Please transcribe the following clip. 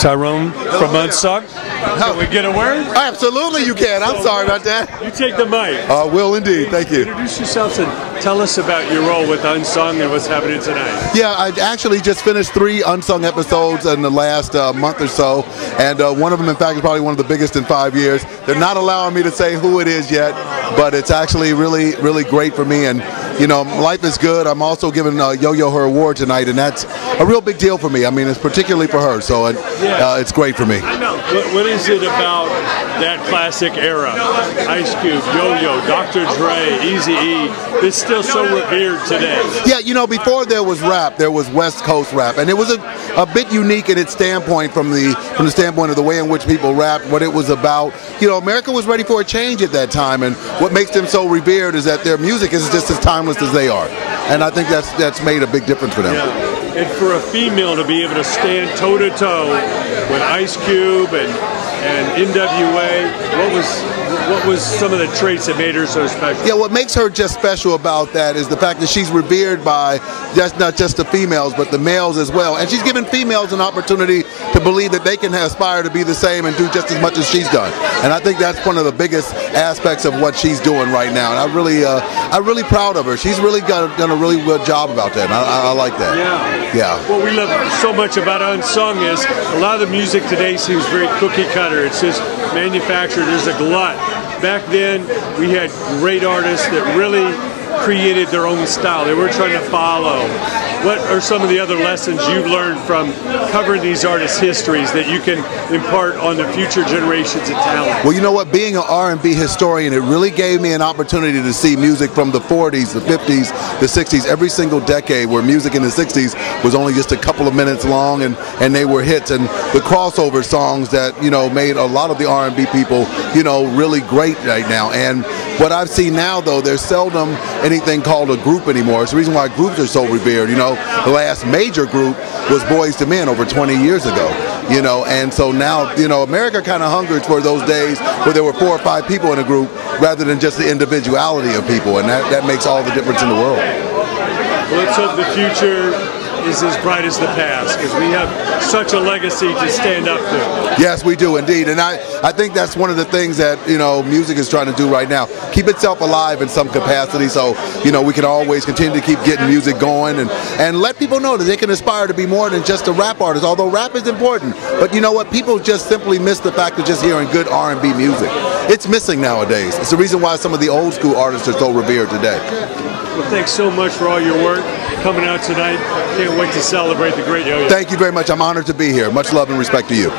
Tyrone from UNSUNG. Can we get a word? Absolutely you can. I'm sorry about that. You take the mic. Will indeed. Thank you. Introduce yourselves and tell us about your role with UNSUNG and what's happening tonight. Yeah, I actually just finished 3 UNSUNG episodes in the last month or so, and one of them, in fact, is probably one of the biggest in 5 years. They're not allowing me to say who it is yet, but it's actually really, really great for me. And you know, life is good. I'm also giving Yo-Yo her award tonight, and that's a real big deal for me. I mean, it's particularly for her, so it's great for me. I know. What is it about that classic era? Ice Cube, Yo-Yo, Dr. Dre, Eazy-E, it's still so revered today. Yeah, you know, before there was rap, there was West Coast rap, and it was a bit unique in its standpoint from the standpoint of the way in which people rapped, what it was about. You know, America was ready for a change at that time, and what makes them so revered is that their music is just as timeless as they are, and I think that's made a big difference for them. Yeah. And for a female to be able to stand toe-to-toe with Ice Cube and NWA, what was some of the traits that made her so special? Yeah, what makes her just special about that is the fact that she's revered by not just the females, but the males as well. And she's given females an opportunity to believe that they can aspire to be the same and do just as much as she's done. And I think that's one of the biggest aspects of what she's doing right now. And I'm really proud of her. She's really done a really good job about that. And I like that. Yeah. What we love so much about UNSUNG is a lot of the music today seems very cookie cutter. It's just manufactured. There's a glut. Back then, we had great artists that really created their own style. They weren't trying to follow. What are some of the other lessons you've learned from covering these artists' histories that you can impart on the future generations of talent? Well, you know what? Being an R&B historian, it really gave me an opportunity to see music from the 40s, the 50s, the 60s, every single decade, where music in the 60s was only just a couple of minutes long and they were hits. And the crossover songs that, you know, made a lot of the R&B people, you know, really great right now. And what I've seen now, though, there's seldom anything called a group anymore. It's the reason why groups are so revered. You know, the last major group was Boyz II Men over 20 years ago. You know, and so now, you know, America kind of hungers for those days where there were 4 or 5 people in a group rather than just the individuality of people, and that makes all the difference in the world. Well, let's hope the future is as bright as the past, because we have such a legacy to stand up to. Yes, we do indeed, and I think that's one of the things that, you know, music is trying to do right now. Keep itself alive in some capacity, so, you know, we can always continue to keep getting music going and let people know that they can aspire to be more than just a rap artist, although rap is important. But you know what? People just simply miss the fact of just hearing good R&B music. It's missing nowadays. It's the reason why some of the old school artists are so revered today. Well, thanks so much for all your work coming out tonight. Can't wait to celebrate the great Yo-Yo. Thank you very much. I'm honored to be here. Much love and respect to you.